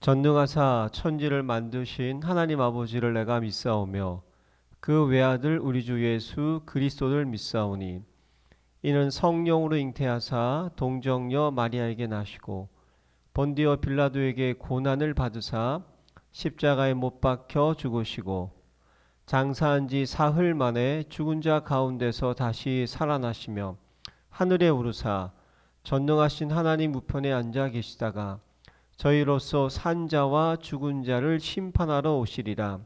전능하사 천지를 만드신 하나님 아버지를 내가 믿사오며 그 외아들 우리 주 예수 그리스도를 믿사오니 이는 성령으로 잉태하사 동정녀 마리아에게 나시고 본디오 빌라도에게 고난을 받으사 십자가에 못 박혀 죽으시고 장사한 지 사흘 만에 죽은 자 가운데서 다시 살아나시며 하늘에 오르사 전능하신 하나님 우편에 앉아 계시다가 저희로서 산 자와 죽은 자를 심판하러 오시리라.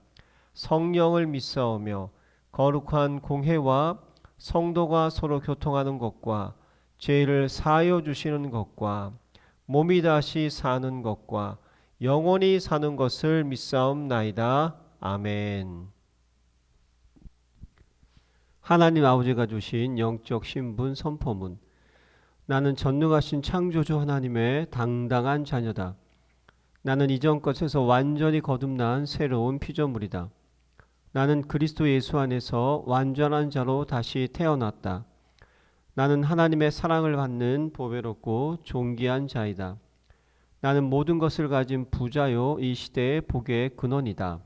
성령을 믿사오며 거룩한 공회와 성도가 서로 교통하는 것과 죄를 사하여 주시는 것과 몸이 다시 사는 것과 영원히 사는 것을 믿사옵나이다. 아멘. 하나님 아버지가 주신 영적 신분 선포문. 나는 전능하신 창조주 하나님의 당당한 자녀다. 나는 이전 것에서 완전히 거듭난 새로운 피조물이다. 나는 그리스도 예수 안에서 완전한 자로 다시 태어났다. 나는 하나님의 사랑을 받는 보배롭고 존귀한 자이다. 나는 모든 것을 가진 부자요 이 시대의 복의 근원이다.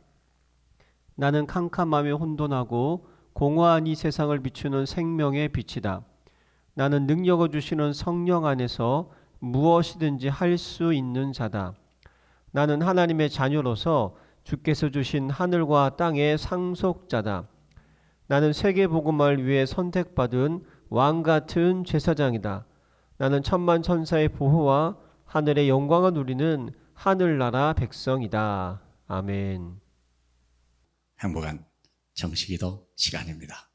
나는 캄캄하며 혼돈하고 공허한 이 세상을 비추는 생명의 빛이다. 나는 능력을 주시는 성령 안에서 무엇이든지 할 수 있는 자다. 나는 하나님의 자녀로서 주께서 주신 하늘과 땅의 상속자다. 나는 세계복음을 위해 선택받은 왕같은 제사장이다. 나는 천만 천사의 보호와 하늘의 영광을 누리는 하늘나라 백성이다. 아멘. 행복한 정식기도 시간입니다.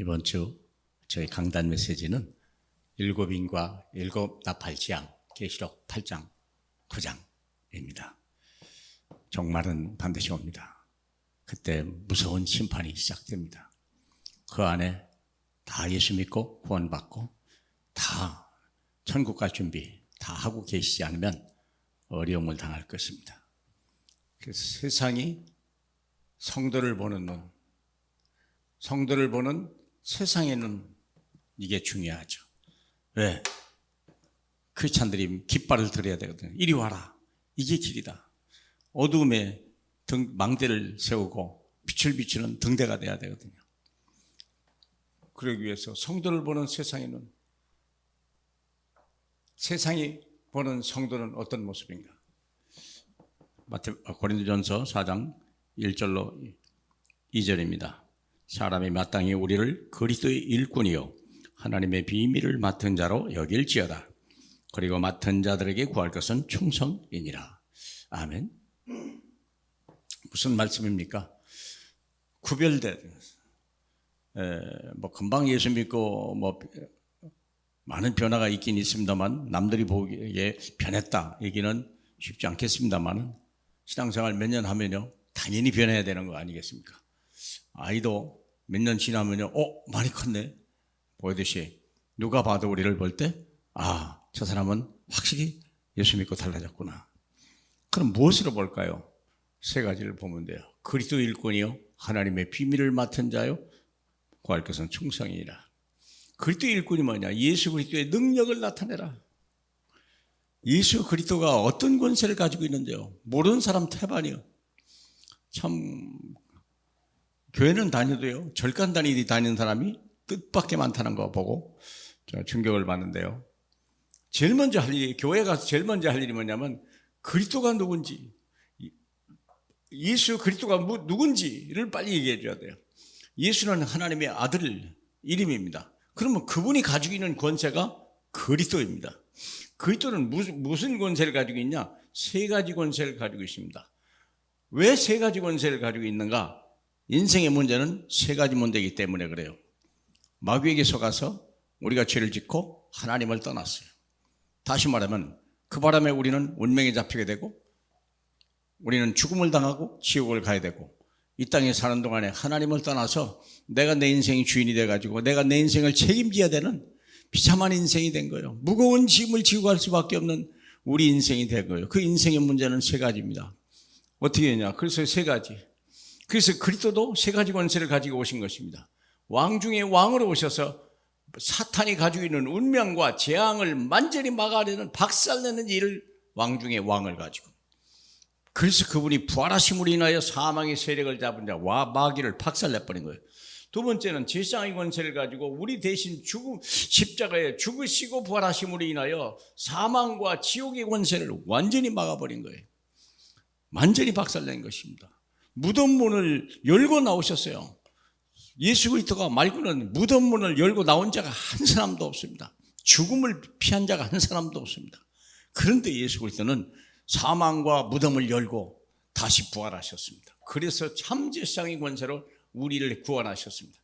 이번 주 저희 강단 메시지는 일곱인과 일곱 나팔지향 계시록 8장 9장입니다. 종말은 반드시 옵니다. 그때 무서운 심판이 시작됩니다. 그 안에 다 예수 믿고 구원받고 다 천국 갈 준비 다 하고 계시지 않으면 어려움을 당할 것입니다. 그래서 세상이 성도를 보는 눈, 성도를 보는 세상의 눈, 이게 중요하죠. 왜? 크리스찬들이 깃발을 들어야 되거든요. 이리 와라. 이게 길이다. 어두움에 망대를 세우고 빛을 비추는 등대가 돼야 되거든요. 그러기 위해서 성도를 보는 세상의 눈, 세상이 보는 성도는 어떤 모습인가? 고린도전서 4장 1절로 2절입니다. 사람이 마땅히 우리를 그리스도의 일꾼이요 하나님의 비밀을 맡은 자로 여길지어다. 그리고 맡은 자들에게 구할 것은 충성이니라. 아멘. 무슨 말씀입니까? 금방 예수 믿고 많은 변화가 있긴 있습니다만 남들이 보기에 변했다 얘기는 쉽지 않겠습니다만 신앙생활 몇 년 하면요 당연히 변해야 되는 거 아니겠습니까? 아이도 몇 년 지나면요 많이 컸네 보듯이 누가 봐도 우리를 볼 때 저 사람은 확실히 예수 믿고 달라졌구나. 그럼 무엇으로 볼까요? 세 가지를 보면 돼요. 그리스도 일꾼이요 하나님의 비밀을 맡은 자요 구할 것은 충성이니라. 그리스도 일꾼이 뭐냐? 예수 그리스도의 능력을 나타내라. 예수 그리스도가 어떤 권세를 가지고 있는데요? 모르는 사람 태반이요. 참 교회는 다녀도요 절간 다니는 사람이 뜻밖의 많다는 거 보고 충격을 받는데요. 제일 먼저 할 일이, 교회 가서 제일 먼저 할 일이 뭐냐면 그리스도가 누군지, 예수 그리스도가 누군지를 빨리 얘기해 줘야 돼요. 예수는 하나님의 아들 이름입니다. 그러면 그분이 가지고 있는 권세가 그리스도입니다. 그리스도는 무슨 권세를 가지고 있냐? 세 가지 권세를 가지고 있습니다. 왜 세 가지 권세를 가지고 있는가? 인생의 문제는 세 가지 문제이기 때문에 그래요. 마귀에게 속아서 우리가 죄를 짓고 하나님을 떠났어요. 다시 말하면 그 바람에 우리는 운명에 잡히게 되고 우리는 죽음을 당하고 지옥을 가야 되고 이 땅에 사는 동안에 하나님을 떠나서 내가 내 인생의 주인이 돼가지고 내가 내 인생을 책임져야 되는 비참한 인생이 된 거예요. 무거운 짐을 지고 갈 수밖에 없는 우리 인생이 된 거예요. 그 인생의 문제는 세 가지입니다. 어떻게 했냐? 그래서 세 가지. 그래서 그리스도도 세 가지 권세를 가지고 오신 것입니다. 왕 중에 왕으로 오셔서 사탄이 가지고 있는 운명과 재앙을 완전히 막아내는 박살내는 일을 왕 중에 왕을 가지고 그래서 그분이 부활하심으로 인하여 사망의 세력을 잡은 자와 마귀를 박살내버린 거예요. 두 번째는 제사장의 권세를 가지고 우리 대신 십자가에 죽으시고 부활하심으로 인하여 사망과 지옥의 권세를 완전히 막아버린 거예요. 완전히 박살낸 것입니다. 무덤 문을 열고 나오셨어요. 예수 그리스도가 말고는 무덤 문을 열고 나온 자가 한 사람도 없습니다. 죽음을 피한 자가 한 사람도 없습니다. 그런데 예수 그리스도는 사망과 무덤을 열고 다시 부활하셨습니다. 그래서 참 제사장의 권세로 우리를 구원하셨습니다.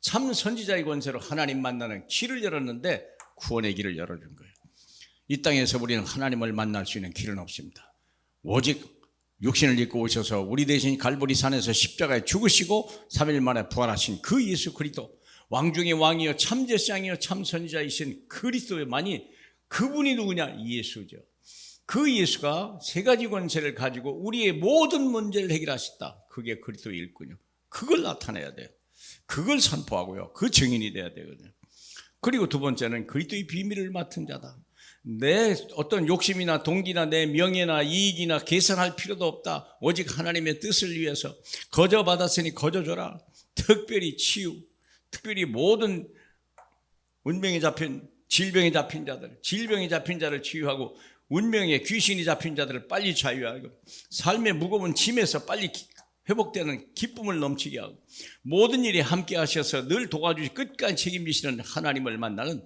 참 선지자의 권세로 하나님 만나는 길을 열었는데 구원의 길을 열어준 거예요. 이 땅에서 우리는 하나님을 만날 수 있는 길은 없습니다. 오직 육신을 입고 오셔서 우리 대신 갈보리 산에서 십자가에 죽으시고 3일 만에 부활하신 그 예수 그리스도, 왕 중의 왕이요 참 제사장이요 참 선지자이신 그리스도만이, 그분이 누구냐? 예수죠. 그 예수가 세 가지 권세를 가지고 우리의 모든 문제를 해결하셨다. 그게 그리스도의 일꾼이요. 그걸 나타내야 돼요. 그걸 선포하고요. 그 증인이 돼야 되거든요. 그리고 두 번째는 그리스도의 비밀을 맡은 자다. 내 어떤 욕심이나 동기나 내 명예나 이익이나 계산할 필요도 없다. 오직 하나님의 뜻을 위해서 거저 받았으니 거저 줘라. 특별히 치유, 특별히 모든 운명에 잡힌, 질병에 잡힌 자들, 질병에 잡힌 자를 치유하고 운명에 귀신이 잡힌 자들을 빨리 자유하고 삶의 무거운 짐에서 빨리 회복되는 기쁨을 넘치게 하고 모든 일에 함께 하셔서 늘 도와주시 끝까지 책임지시는 하나님을 만나는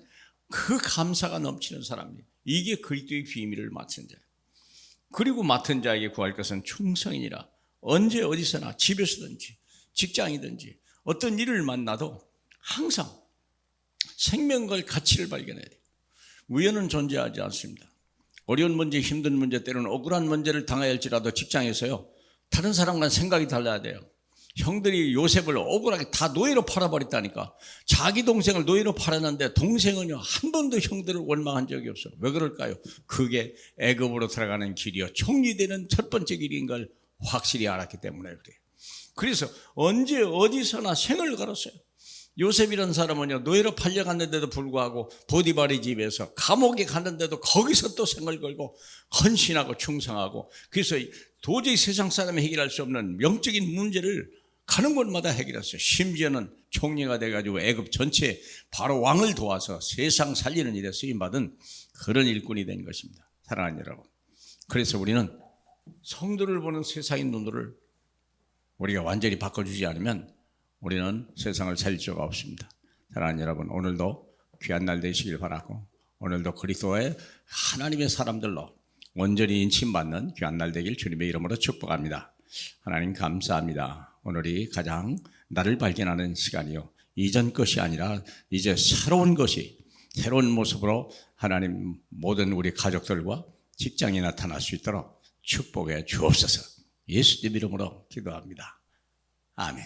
그 감사가 넘치는 사람이에요. 이게 그리스도의 비밀을 맡은 자예요. 그리고 맡은 자에게 구할 것은 충성이니라. 언제 어디서나 집에서든지 직장이든지 어떤 일을 만나도 항상 생명과 가치를 발견해야 돼요. 우연은 존재하지 않습니다. 어려운 문제, 힘든 문제, 때로는 억울한 문제를 당해야 할지라도 직장에서요, 다른 사람과 생각이 달라야 돼요. 형들이 요셉을 억울하게 다 노예로 팔아버렸다니까. 자기 동생을 노예로 팔았는데 동생은요 한 번도 형들을 원망한 적이 없어. 왜 그럴까요? 그게 애굽으로 들어가는 길이요 총리되는 첫 번째 길인 걸 확실히 알았기 때문에 그래요. 그래서 언제 어디서나 생을 걸었어요. 요셉이라는 사람은요 노예로 팔려갔는데도 불구하고 보디발의 집에서 감옥에 갔는데도 거기서 또 생을 걸고 헌신하고 충성하고, 그래서 도저히 세상 사람이 해결할 수 없는 영적인 문제를 가는 곳마다 해결했어요. 심지어는 총리가 돼가지고 애굽 전체 바로 왕을 도와서 세상 살리는 일에 쓰임받은 그런 일꾼이 된 것입니다. 사랑하는 여러분, 그래서 우리는 성도를 보는 세상의 눈을 우리가 완전히 바꿔주지 않으면 우리는 세상을 살릴 수가 없습니다. 사랑하는 여러분, 오늘도 귀한 날 되시길 바라고, 오늘도 그리스도의 하나님의 사람들로 온전히 인침받는 귀한 날 되길 주님의 이름으로 축복합니다. 하나님 감사합니다. 오늘이 가장 나를 발견하는 시간이요, 이전 것이 아니라 이제 새로운 것이, 새로운 모습으로 하나님 모든 우리 가족들과 직장에 나타날 수 있도록 축복해 주옵소서. 예수님 이름으로 기도합니다. 아멘.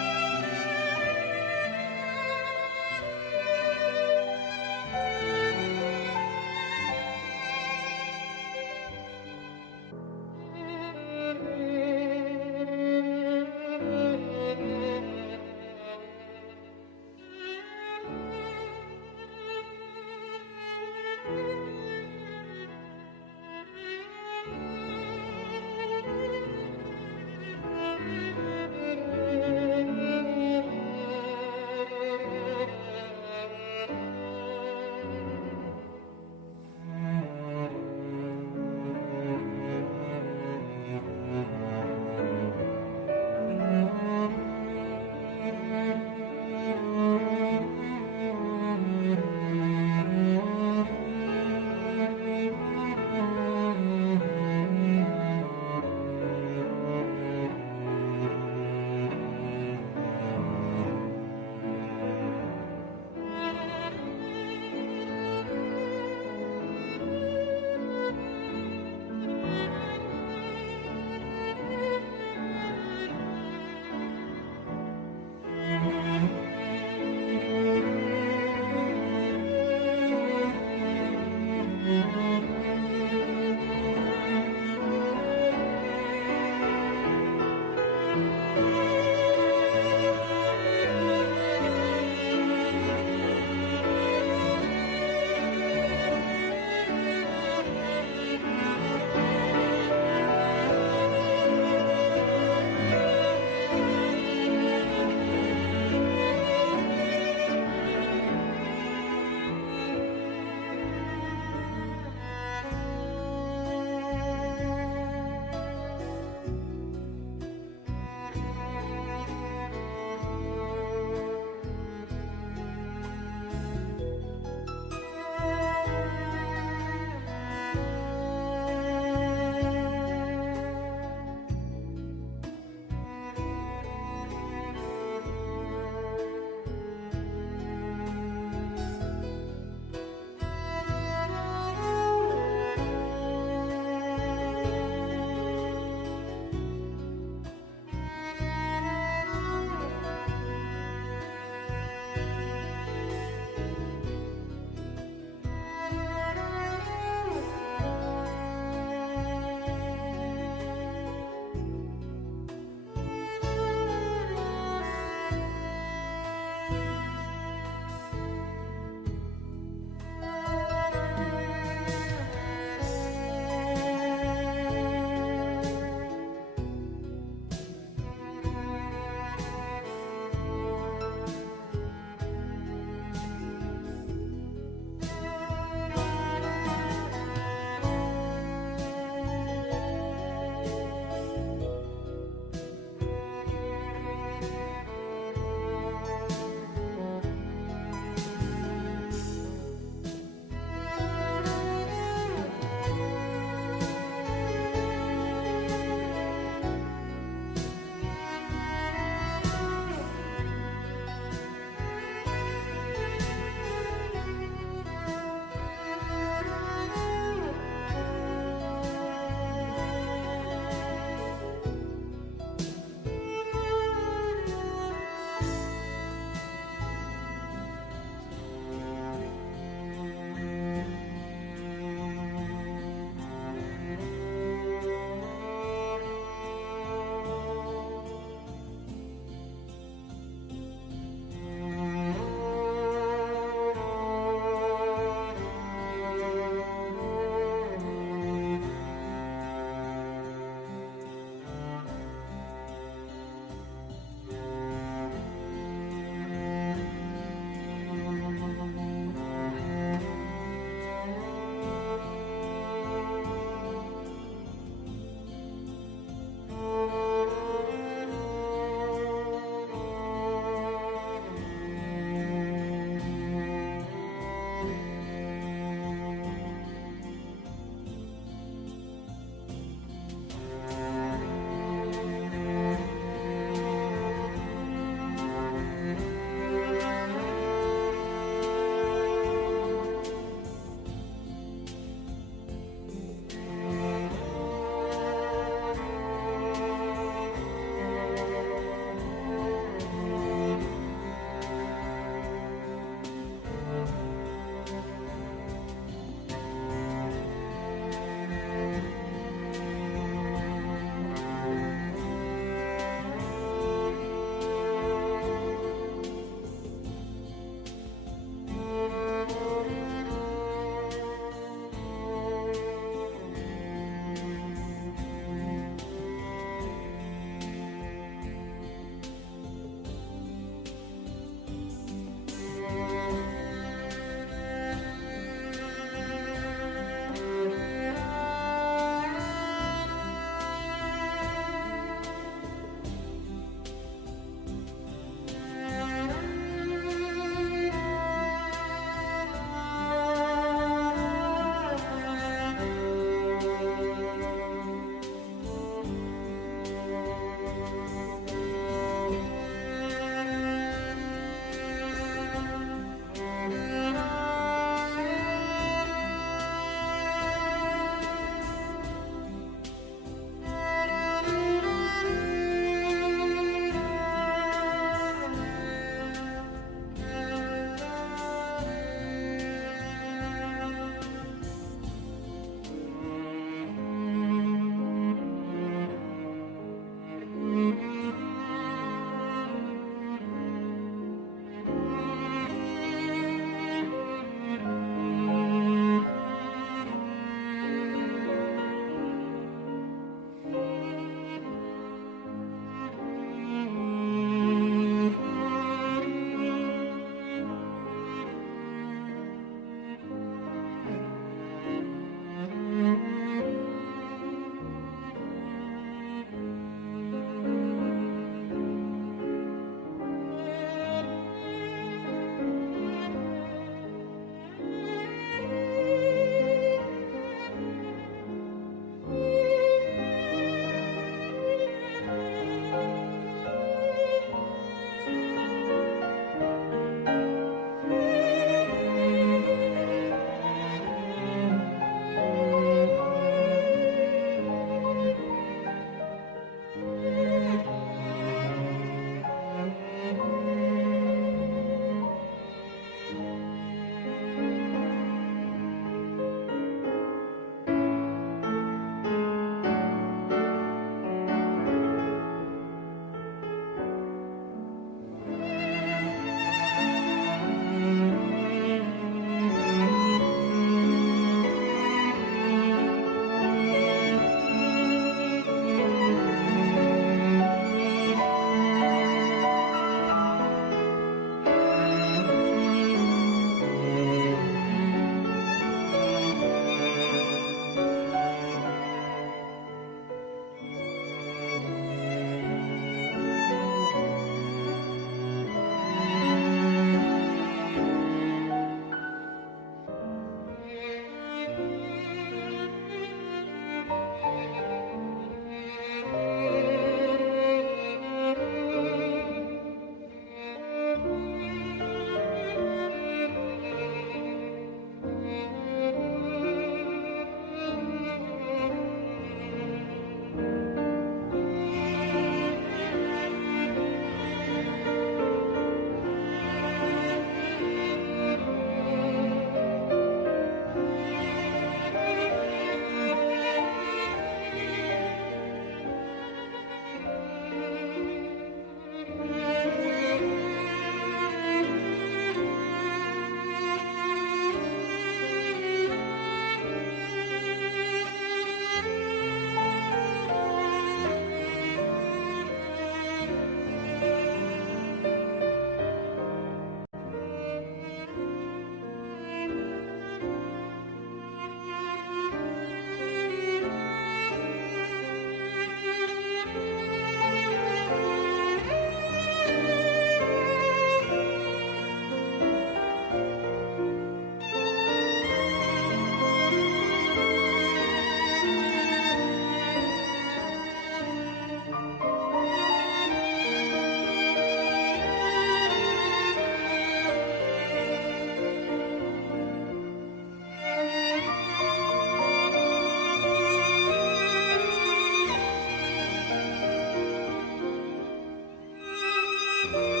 네.